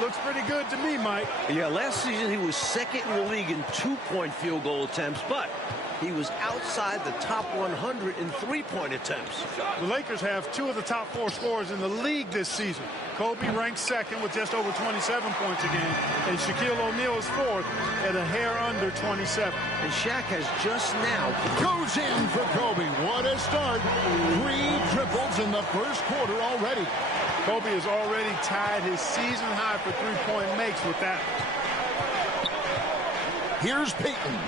Looks pretty good to me, Mike. Yeah, last season he was second in the league in two-point field goal attempts, but he was outside the top 100 in three-point attempts. The Lakers have two of the top 4 scorers in the league this season. Kobe ranks second with just over 27 points a game, and Shaquille O'Neal is fourth at a hair under 27. And Shaq has just now goes in for Kobe. What a start. 3 triples in the first quarter already. Kobe has already tied his season high for three-point makes with that. Here's Payton.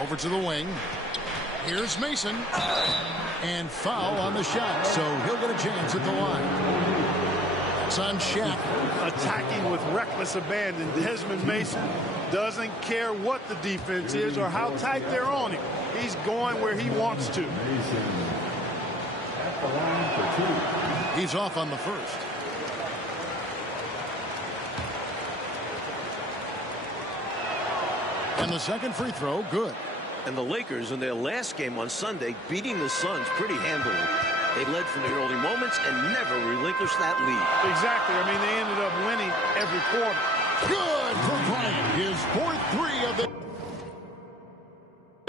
Over to the wing. Here's Mason. And foul on the shot, so he'll get a chance at the line. That's on Shaq. Attacking with reckless abandon. Desmond Mason doesn't care what the defense is or how tight they're on him. He's going where he wants to. He's off on the first. And the second free throw, good. And the Lakers, in their last game on Sunday, beating the Suns pretty handily. They led from the early moments and never relinquished that lead. Exactly. I mean, they ended up winning every quarter. Good for Bryant. His 4th 3 of the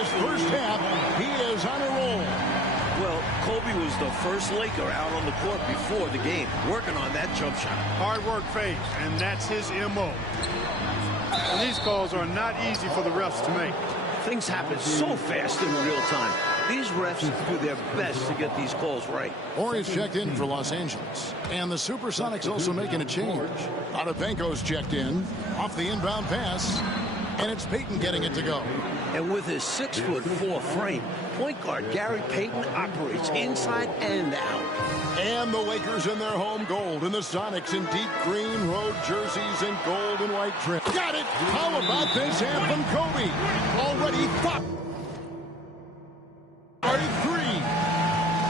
first half. He is on a roll. Well, Kobe was the first Laker out on the court before the game, working on that jump shot. Hard work phase, and that's his M.O. And these calls are not easy for the refs to make. Things happen so fast in real time. These refs do their best to get these calls right. Horry's checked in for Los Angeles. And the Supersonics also making a change. Otapenko's checked in. Off the inbound pass. And it's Payton getting it to go. And with his 6'4" frame, point guard Gary Payton operates inside and out. And the Lakers in their home gold, and the Sonics in deep green road jerseys and gold and white trim. Got it! How about this anthem, Kobe? Already 3.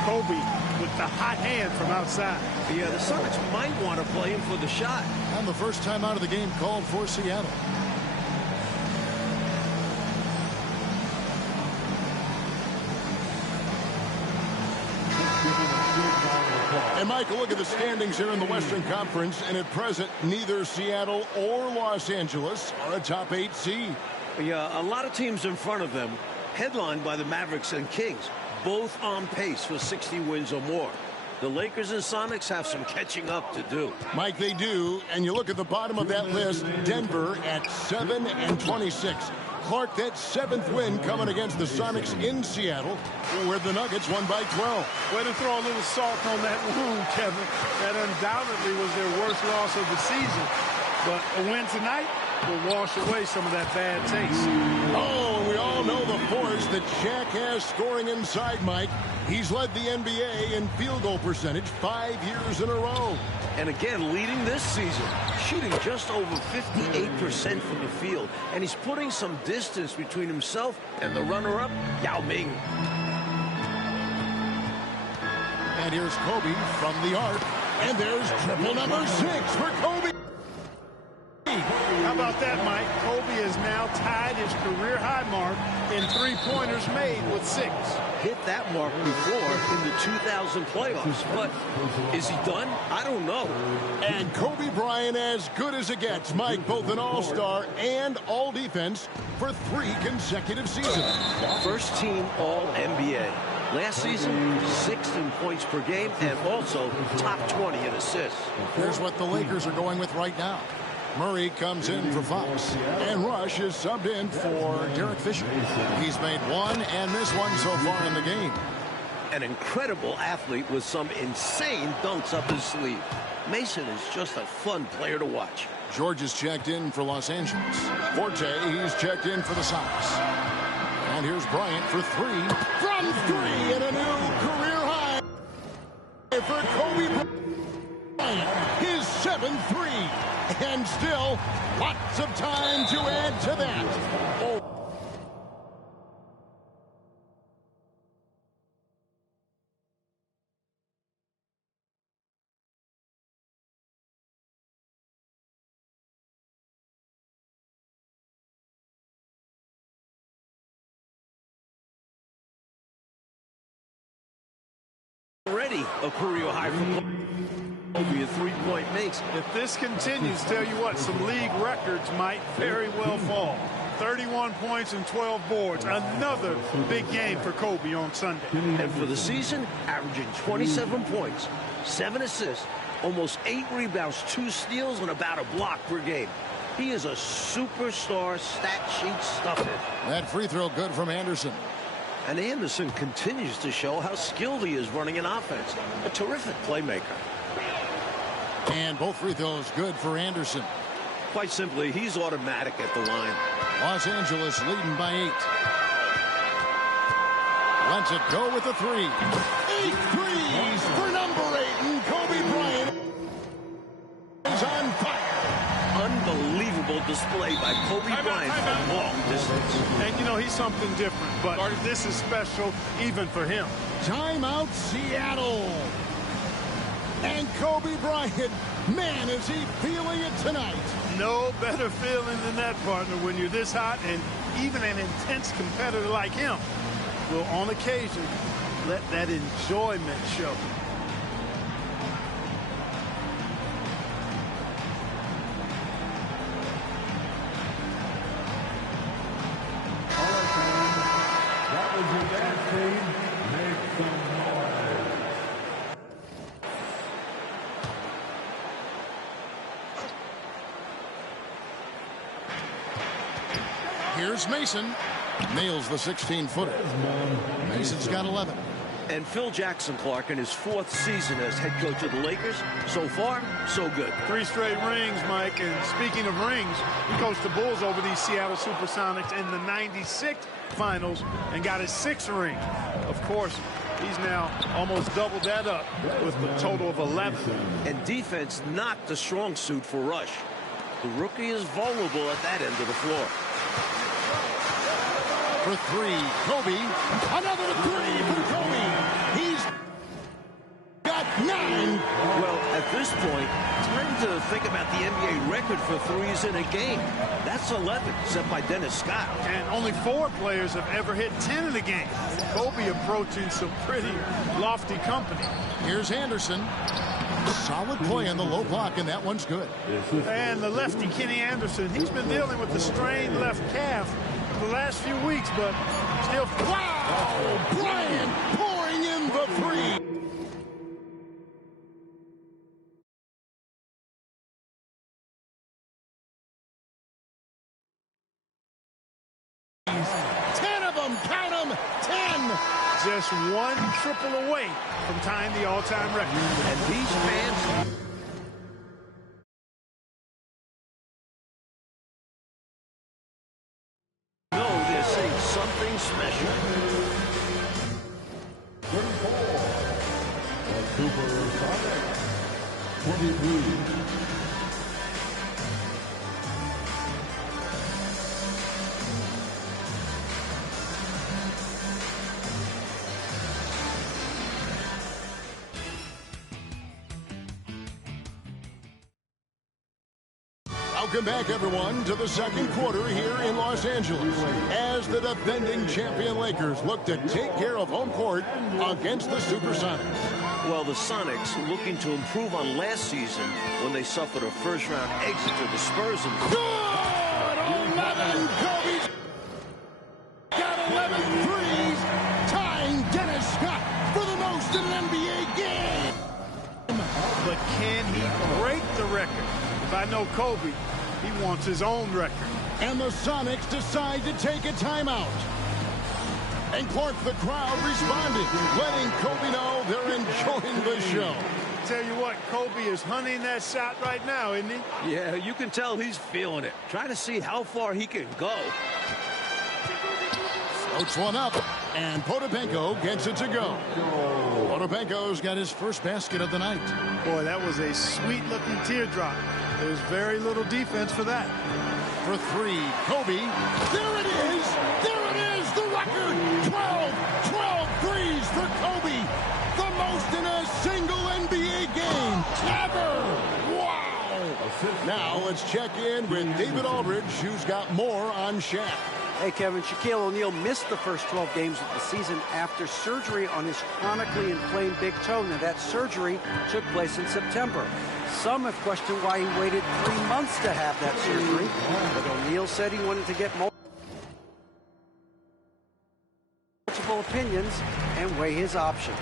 Kobe with the hot hand from outside. Yeah, the Sonics might want to play him for the shot. And the first time out of the game called for Seattle. And Michael, look at the standings here in the Western Conference, and at present, neither Seattle or Los Angeles are a top 8 seed. Yeah, a lot of teams in front of them, headlined by the Mavericks and Kings, both on pace for 60 wins or more. The Lakers and Sonics have some catching up to do. Mike, they do, and you look at the bottom of that list, Denver at 7-26. Clark, that 7th win coming against the Sonics in Seattle, where the Nuggets won by 12. Way to throw a little salt on that wound, Kevin. That undoubtedly was their worst loss of the season. But a win tonight will wash away some of that bad taste. Oh, and we all know the force that Shaq has scoring inside, Mike. He's led the NBA in field goal percentage 5 years in a row. And again, leading this season, shooting just over 58% from the field. And he's putting some distance between himself and the runner-up, Yao Ming. And here's Kobe from the arc. And there's triple number 6 for Kobe. How about that, Mike? Kobe has now tied his career high mark in three-pointers made with 6. Hit that mark before in the 2000 playoffs, but is he done? I don't know. And Kobe Bryant as good as it gets, Mike, both an all-star and all-defense for 3 consecutive seasons. First team All-NBA. Last season, 6th in points per game and also top 20 in assists. Here's what the Lakers are going with right now. Murray comes in for Fox, and Rush is subbed in for Derek Fisher. He's made 1 and missed 1 so far in the game. An incredible athlete with some insane dunks up his sleeve. Mason is just a fun player to watch. George is checked in for Los Angeles. Forte, he's checked in for the Sox. And here's Bryant for 3. From 3 and a new career high for Kobe Bryant. His 7th 3. And still, lots of time to add to that. Oh. Already a career high for Kobe a three-point makes. If this continues, tell you what, some league records might very well fall. 31 points and 12 boards. Another big game for Kobe on Sunday. And for the season, averaging 27 points, 7 assists, almost 8 rebounds, 2 steals, and about a block per game. He is a superstar stat sheet stuffer. That free throw good from Anderson. And Anderson continues to show how skilled he is running an offense. A terrific playmaker. And both free throws good for Anderson. Quite simply, he's automatic at the line. Los Angeles leading by 8. Lets it go with the 3. 8 threes for number 8, and Kobe Bryant is on fire. Unbelievable display by Kobe Bryant from long distance. And, you know, he's something different, but this is special even for him. Timeout, Seattle. And Kobe Bryant, man, is he feeling it tonight. No better feeling than that, partner, when you're this hot, and even an intense competitor like him will, on occasion, let that enjoyment show. That was your dance team. Make some noise. Here's Mason. Nails the 16-footer. Mason's got 11. And Phil Jackson Clark in his 4th season as head coach of the Lakers. So far, so good. 3 straight rings, Mike. And speaking of rings, he coached the Bulls over these Seattle Supersonics in the '96 finals and got his 6th ring. Of course, he's now almost doubled that up with a total of 11. And defense not the strong suit for Rush. The rookie is vulnerable at that end of the floor. For 3, Kobe. Another 3 for Kobe. He's got 9. Well, at this point, time to think about the NBA record for threes in a game. That's 11, set by Dennis Scott. And only 4 players have ever hit 10 in a game. Kobe approaching some pretty lofty company. Here's Anderson. Solid play on the low block, and that one's good. And the lefty, Kenny Anderson, he's been dealing with the strained left calf the last few weeks, but still. Wow! Bryant pouring in the 3. Just 1 triple away from tying the all-time record. And these fans know they're seeing something special. 34. The Supersonics. 23. Welcome back, everyone, to the second quarter here in Los Angeles as the defending champion Lakers look to take care of home court against the Supersonics. Well, the Sonics looking to improve on last season when they suffered a first-round exit to the Spurs. Good! 11! Kobe's got 11 threes, tying Dennis Scott for the most in an NBA game. But can he break the record? If I know Kobe, he wants his own record. And the Sonics decide to take a timeout. And Clark, the crowd responding, letting Kobe know they're enjoying the show. Tell you what, Kobe is hunting that shot right now, isn't he? Yeah, you can tell he's feeling it. Trying to see how far he can go. Floats one up, and Potapenko gets it to go. Potapenko's got his first basket of the night. Boy, that was a sweet-looking teardrop. There's very little defense for that. For 3, Kobe. There it is! There it is! The record! 12 threes for Kobe! The most in a single NBA game ever! Wow! Now let's check in with David Aldridge, who's got more on Shaq. Hey, Kevin, Shaquille O'Neal missed the first 12 games of the season after surgery on his chronically inflamed big toe. Now, that surgery took place in September. Some have questioned why he waited 3 months to have that surgery, but O'Neal said he wanted to get multiple opinions and weigh his options.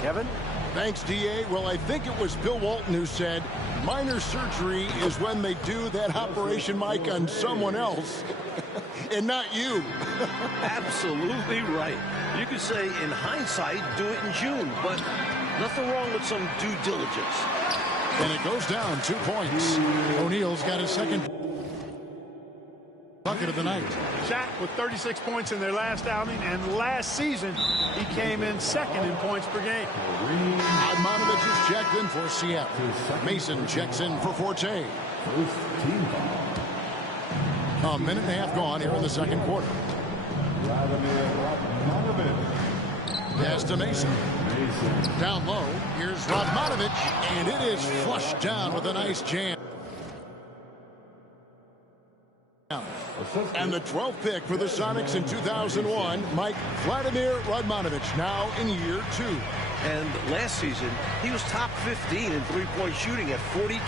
Kevin? Thanks, D.A. Well, I think it was Bill Walton who said minor surgery is when they do that operation, Mike, on someone else and not you. Absolutely right. You could say, in hindsight, do it in June, but nothing wrong with some due diligence. And it goes down 2 points. O'Neal's got his second bucket of the night. Shaq with 36 points in their last outing, and last season he came in second in points per game. Admonovich is checked in for Seattle. Mason checks in for Forte. A minute and a half gone here in the second quarter. Pass to Mason. Down low, here's Radmanovich, and it is flushed down with a nice jam. And the 12th pick for the Sonics in 2001, Mike Vladimir Radmanovich, now in year 2. And last season, he was top 15 in three-point shooting at 42%.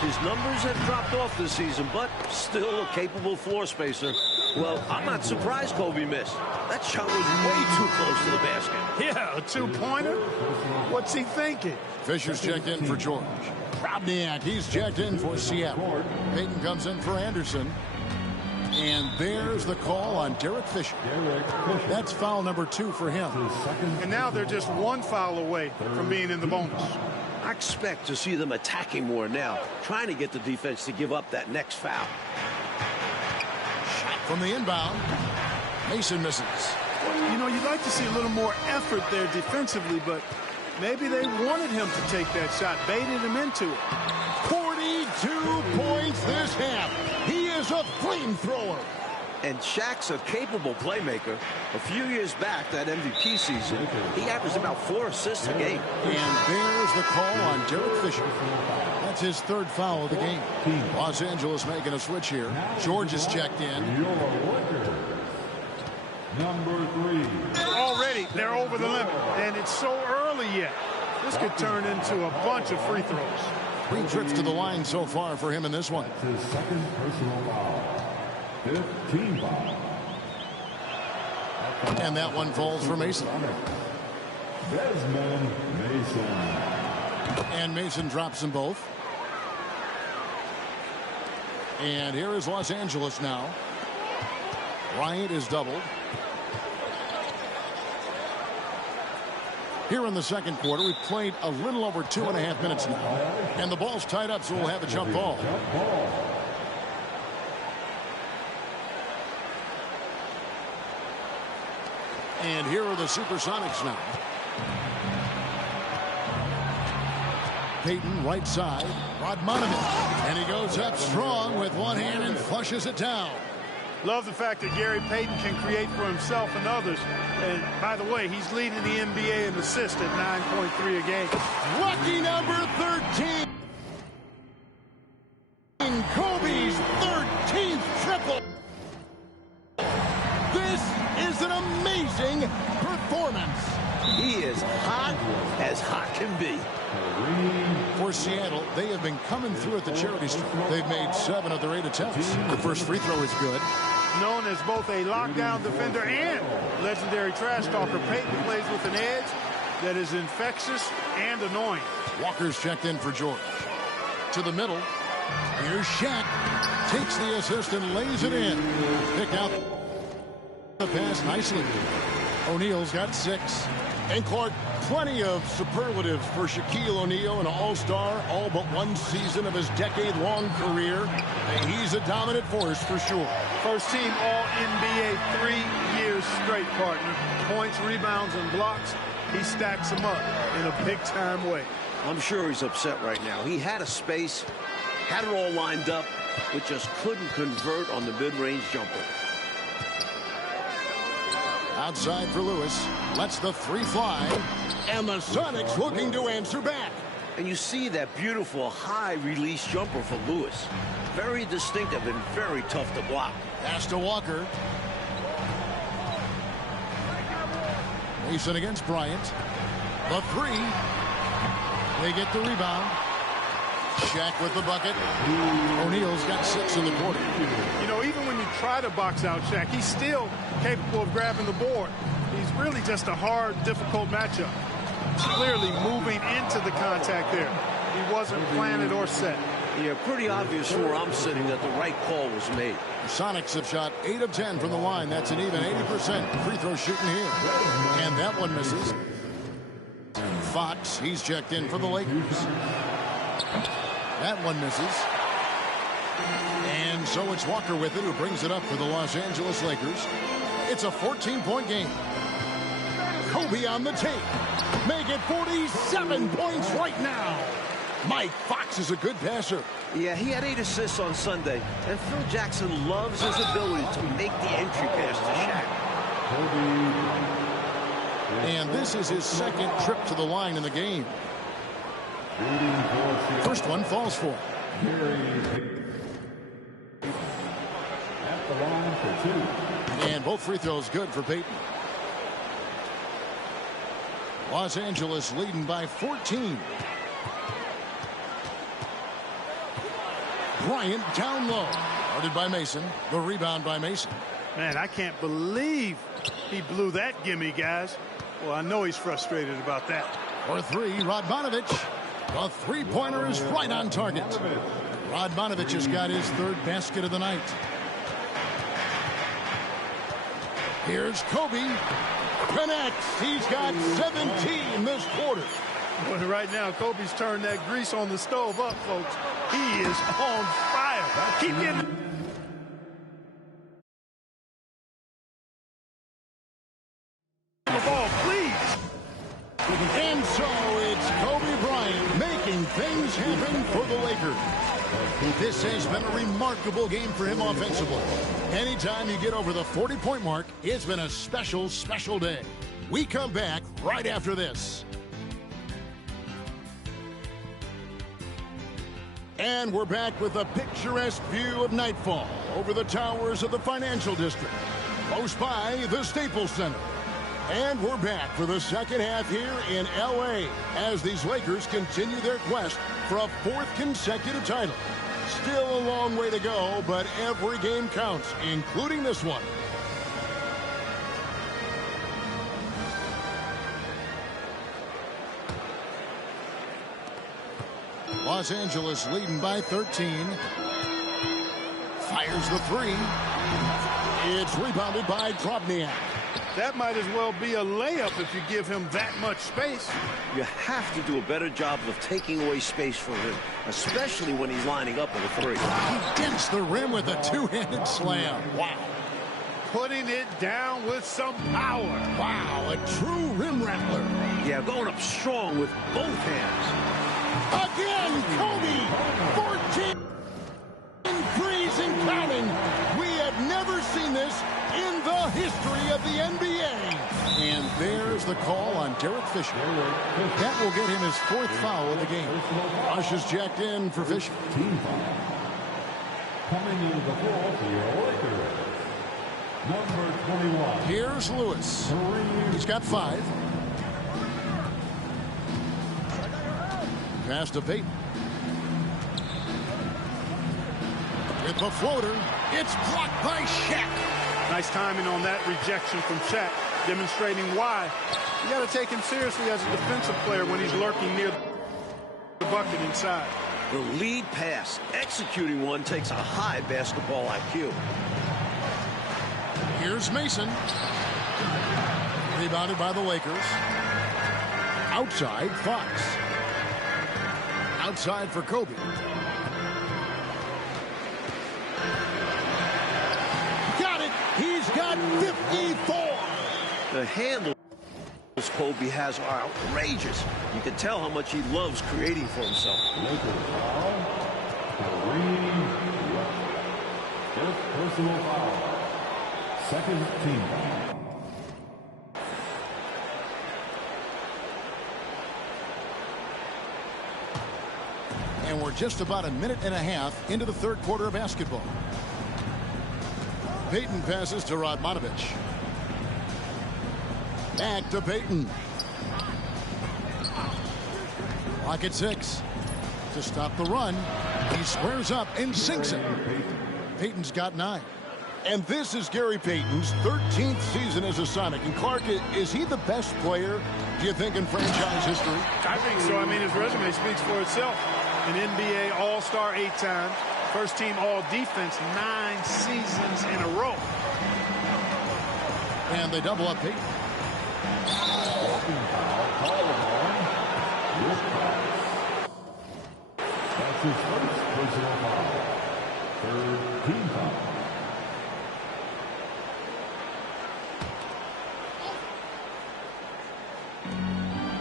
His numbers have dropped off this season, but still a capable floor spacer. Well, I'm not surprised Kobe missed. That shot was way too close to the basket. Yeah, a two-pointer? What's he thinking? Fisher's checked in for George. Robniak, he's checked in for Seattle. Payton comes in for Anderson. And there's the call on Derek Fisher. That's foul number 2 for him. And now they're just one foul away from being in the bonus. I expect to see them attacking more now, trying to get the defense to give up that next foul. Shot from the inbound. Mason misses. You know, you'd like to see a little more effort there defensively, but maybe they wanted him to take that shot, baited him into it. 42 points this half. He is a flamethrower. And Shaq's a capable playmaker. A few years back, that MVP season, he averaged about 4 assists a game. And there's the call on Derek Fisher. That's his 3rd foul of the game. Los Angeles making a switch here. George is checked in. Number 3. Already, they're over the limit, and it's so early yet. This could turn into a bunch of free throws. 3 trips to the line so far for him in this one. His second personal foul. 15 foul. And that one falls for Mason. Desmond Mason. And Mason drops them both. And here is Los Angeles now. Bryant is doubled. Here in the second quarter, we've played a little over 2.5 minutes now. And the ball's tied up, so we'll have a jump ball. And here are the Supersonics now. Payton, right side. Radmanovich. And he goes up strong with one hand and flushes it down. Love the fact that Gary Payton can create for himself and others. And by the way, he's leading the NBA in assists at 9.3 a game. Lucky number 13. Kobe's 13th triple. This is an amazing performance. He is hot as hot can be. For Seattle, they have been coming through at the charity stripe. They've made 7 of their 8 attempts. The first free throw is good. Known as both a lockdown defender and legendary trash talker, Payton plays with an edge that is infectious and annoying. Walker's checked in for George. To the middle. Here's Shaq. Takes the assist and lays it in. Pick out the pass nicely. O'Neal's got 6. And Clark, plenty of superlatives for Shaquille O'Neal, an all-star, all but one season of his decade-long career. And he's a dominant force for sure. First team All-NBA 3 years straight, partner. Points, rebounds, and blocks. He stacks them up in a big-time way. I'm sure he's upset right now. He had a space, had it all lined up, but just couldn't convert on the mid-range jumper. Outside for Lewis. Lets the 3 fly. And the Sonics looking to answer back. And you see that beautiful high release jumper for Lewis. Very distinctive and very tough to block. Pass to Walker. Mason against Bryant. The three. They get the rebound. Shaq with the bucket. O'Neal's got 6 in the quarter. You know, even when you try to box out Shaq, he's still capable of grabbing the board. He's really just a hard, difficult matchup. Clearly moving into the contact there. He wasn't planted or set. Yeah, pretty obvious from where I'm sitting that the right call was made. The Sonics have shot 8 of 10 from the line. That's an even 80% free throw shooting here. And that one misses. Fox, he's checked in for the Lakers. That one misses. And so it's Walker with it, who brings it up for the Los Angeles Lakers. It's a 14-point game. Kobe on the tape. Make it 47 points right now. Mike Fox is a good passer. Yeah, he had 8 assists on Sunday. And Phil Jackson loves his ability to make the entry pass to Shaq. And this is his second trip to the line in the game. First one falls for him. At the line for 2. And both free throws good for Peyton. Los Angeles leading by 14. Bryant down low. Guarded by Mason. The rebound by Mason. Man, I can't believe he blew that gimme, guys. Well, I know he's frustrated about that. For 3, Radmanovich. The three-pointer is right on target. Radmanovich has got his 3rd basket of the night. Here's Kobe. Connects. He's got 17 this quarter. But right now, Kobe's turned that grease on the stove up, folks. He is on fire. Keep getting the ball, please. And so it's Kobe Bryant making things happen for the Lakers. This has been a remarkable game for him offensively. Anytime you get over the 40-point mark, it's been a special, special day. We come back right after this. And we're back with a picturesque view of nightfall over the towers of the financial district, close by the Staples Center. And we're back for the second half here in L.A. as these Lakers continue their quest for a 4th consecutive title. Still a long way to go, but every game counts, including this one. Los Angeles leading by 13. Fires the 3. It's rebounded by Drobniak. That might as well be a layup if you give him that much space. You have to do a better job of taking away space from him, especially when he's lining up with a 3. He dents the rim with a 2-handed slam. Wow. Putting it down with some power. Wow, a true rim rattler. Yeah, going up strong with both hands. Again, Kobe. 14 threes and counting. We have never seen this in the history of the NBA. And there's the call on Derek Fisher. That will get him his 4th foul of the game. Rush is jacked in for Fisher. Team foul. Coming into the floor for your Lakers. Number 21. Here's Lewis. He's got 5. Pass to Peyton. With the floater, it's blocked by Shaq. Nice timing on that rejection from Shaq, demonstrating why you got to take him seriously as a defensive player when he's lurking near the bucket inside. The lead pass, executing one, takes a high basketball IQ. Here's Mason. Rebounded by the Lakers. Outside, Fox. Outside for Kobe. Got it. He's got 54. The handles Kobe has are outrageous. You can tell how much he loves creating for himself. Lakers foul. First personal foul. Second team foul. And we're just about a minute and a half into the third quarter of basketball. Payton passes to Radmanovich. Back to Payton. Clock at 6. To stop the run, he squares up and sinks it. Payton's got 9. And this is Gary Payton's 13th season as a Sonic. And Clark, is he the best player, do you think, in franchise history? I think so. I mean, his resume speaks for itself. An NBA All-Star 8 times. First team All-Defense 9 seasons in a row. And they double up Payton. That's his first personal foul. Third team foul.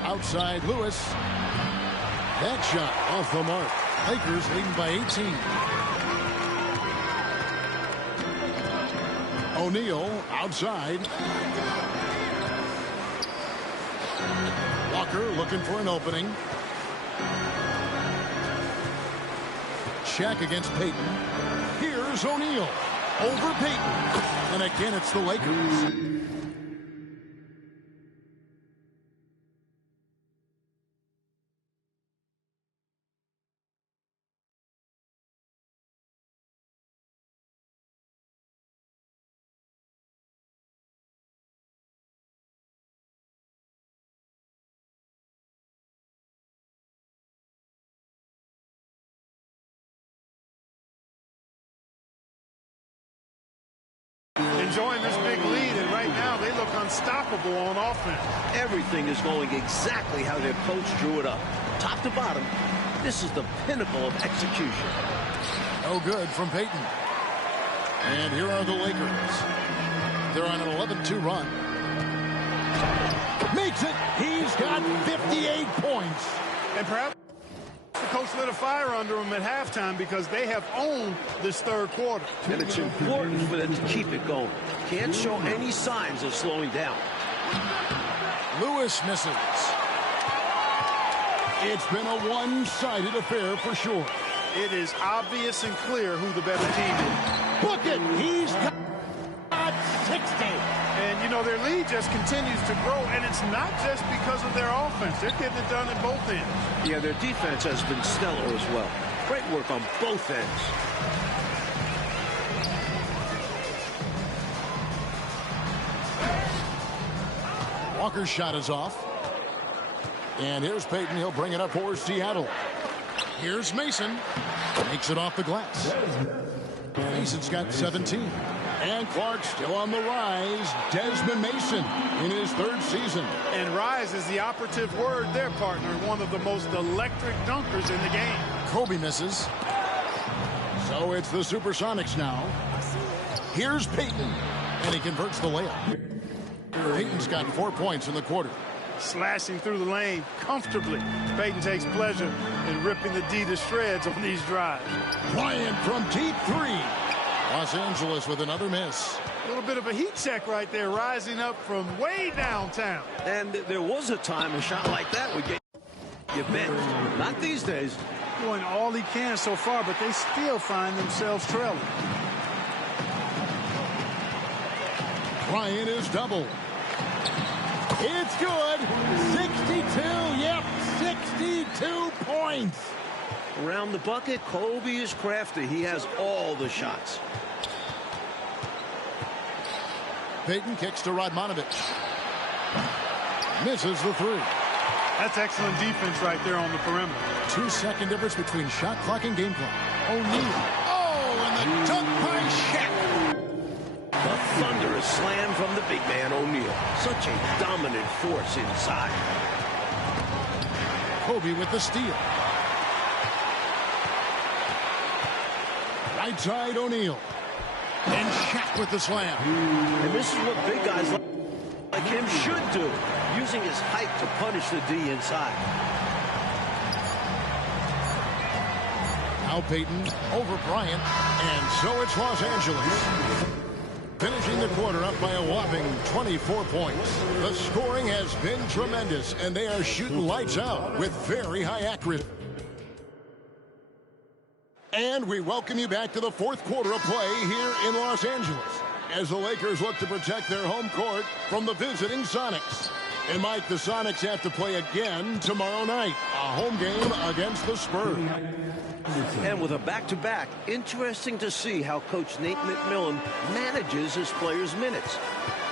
Outside Lewis. That shot off the mark. Lakers leading by 18. O'Neal outside. Walker looking for an opening. Check against Payton. Here's O'Neal over Payton. And again, it's the Lakers. Enjoying this big lead, and right now they look unstoppable on offense. Everything is going exactly how their coach drew it up. Top to bottom, this is the pinnacle of execution. No good from Payton. And here are the Lakers. They're on an 11-2 run. Makes it. He's got 58 points. And perhaps the coach lit a fire under them at halftime because they have owned this third quarter. And it's important for them to keep it going. Can't show any signs of slowing down. Lewis misses. It's been a one-sided affair for sure. It is obvious and clear who the better team is. Look at, he's got 60. And, you know, their lead just continues to grow, and it's not just because of their offense. They're getting it done at both ends. Yeah, their defense has been stellar as well. Great work on both ends. Walker's shot is off. And here's Payton. He'll bring it up for Seattle. Here's Mason. Makes it off the glass. Mason's got 17. And Clark still on the rise. Desmond Mason in his third season. And rise is the operative word there, partner. One of the most electric dunkers in the game. Kobe misses. So it's the Supersonics now. Here's Payton. And he converts the layup. Payton's got 4 points in the quarter. Slashing through the lane comfortably. Payton takes pleasure in ripping the D to shreds on these drives. Bryant from deep three. Los Angeles with another miss. A little bit of a heat check right there, rising up from way downtown. And there was a time a shot like that would get you bent. Not these days. Doing all he can so far, but they still find themselves trailing. Bryant is double. It's good. 62. Yep, 62 points. Around the bucket, Kobe is crafty. He has all the shots. Payton kicks to Radmanovich. Misses the three. That's excellent defense right there on the perimeter. 2-second difference between shot clock and game clock. O'Neal. Oh, and the dunk by Shaq. The thunderous slam from the big man, O'Neal. Such a dominant force inside. Kobe with the steal. Right side, O'Neal. And Shaq with the slam. And this is what big guys like him should do, using his height to punish the D inside. Now Payton over Bryant, and so it's Los Angeles. Finishing the quarter up by a whopping 24 points. The scoring has been tremendous, and they are shooting lights out with very high accuracy. And we welcome you back to the fourth quarter of play here in Los Angeles as the Lakers look to protect their home court from the visiting Sonics. And, Mike, the Sonics have to play again tomorrow night, a home game against the Spurs. And with a back-to-back, interesting to see how Coach Nate McMillan manages his players' minutes.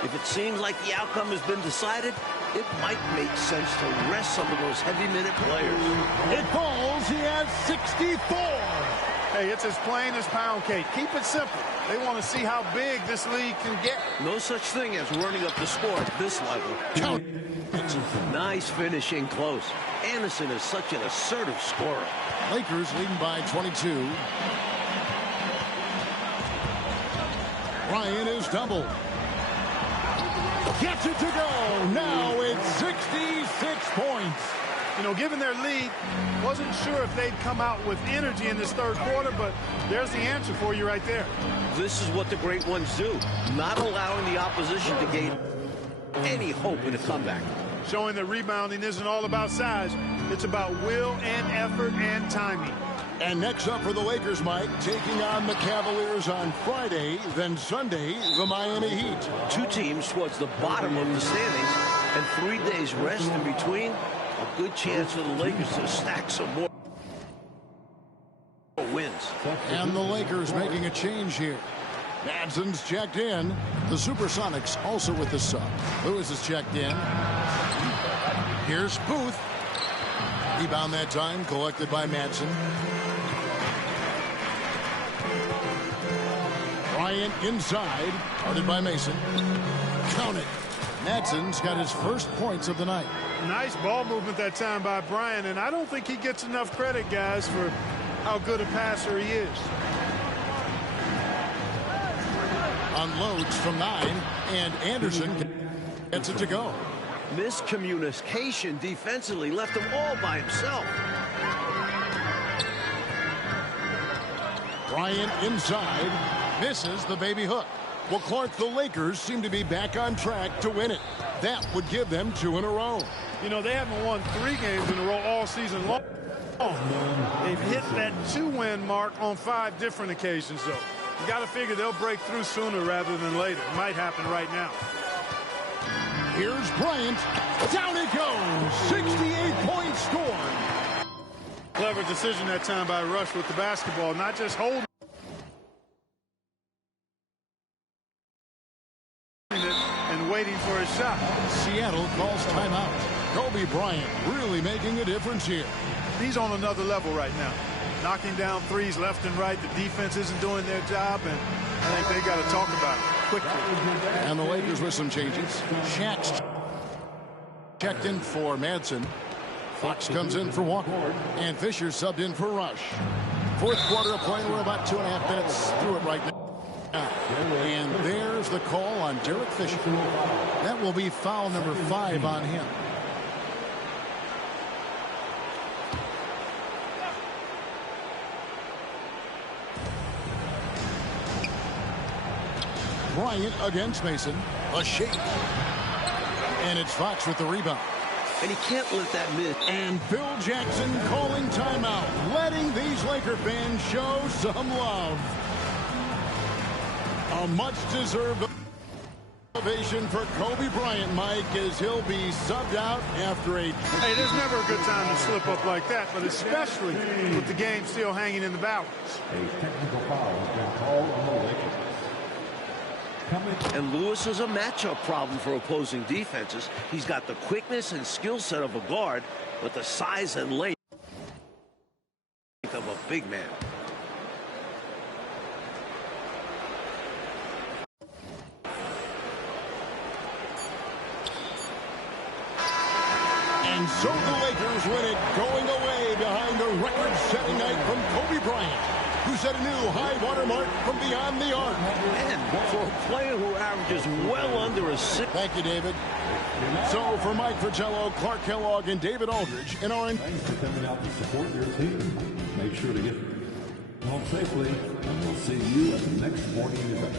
If it seems like the outcome has been decided, it might make sense to rest some of those heavy-minute players. It falls. He has 64. Hey, it's as plain as pound cake. Keep it simple. They want to see how big this league can get. No such thing as running up the score at this level. Count. Nice finishing close. Anderson is such an assertive scorer. Lakers leading by 22. Ryan is doubled. Gets it to go. Now it's 66 points. You know, given their lead, wasn't sure if they'd come out with energy in this third quarter, but there's the answer for you right there. This is what the great ones do, not allowing the opposition to gain any hope in a comeback. Showing that rebounding isn't all about size. It's about will and effort and timing. And next up for the Lakers, Mike, taking on the Cavaliers on Friday, then Sunday, the Miami Heat. Two teams towards the bottom of the standings, and 3 days rest in between. A good chance for the Lakers to stack some more wins. And the Lakers making a change here. Madson's checked in. The Supersonics also with the sub. Lewis is checked in. Here's Booth. Rebound that time collected by Madsen. Bryant inside. Guarded by Mason. Count it. Madson's got his first points of the night. Nice ball movement that time by Bryant, and I don't think he gets enough credit, guys, for how good a passer he is. Unloads from 9, and Anderson gets it to go. Miscommunication defensively left him all by himself. Bryant inside, misses the baby hook. Well, Clark, the Lakers seem to be back on track to win it. That would give them 2 in a row. You know, they haven't won 3 games in a row all season long. They've hit that 2-win mark on 5 different occasions, though. You got to figure they'll break through sooner rather than later. It might happen right now. Here's Bryant. Down it goes. 68-point score. Clever decision that time by Rush with the basketball, not just holding it and waiting for a shot. Seattle calls timeout. Kobe Bryant really making a difference here. He's on another level right now. Knocking down threes left and right. The defense isn't doing their job, and I think they got to talk about it quickly. And the Lakers with some changes. Shaq's checked in for Madsen. Fox comes in for Walker. And Fisher subbed in for Rush. Fourth quarter of play. We're about 2.5 minutes through it right now. And there's the call on Derek Fisher. That will be foul number 5 on him. Bryant against Mason. A shake. And it's Fox with the rebound. And he can't let that miss. And Phil Jackson calling timeout, letting these Laker fans show some love. A much-deserved ovation for Kobe Bryant, Mike, as he'll be subbed out after a... Hey, there's never a good time to slip up like that, but especially with the game still hanging in the balance. A technical foul has been called on the Lakers. And Lewis is a matchup problem for opposing defenses. He's got the quickness and skill set of a guard, but the size and length of a big man. And so the Lakers win it, going away behind a record-setting night from Kobe Bryant, who set a new high-water mark from beyond the arc. And for a player who averages well under a 6. Thank you, David. So for Mike Fratello, Clark Kellogg, and David Aldridge, in our... Thanks for coming out to support your team. Make sure to get home safely, and we'll see you at the next morning event.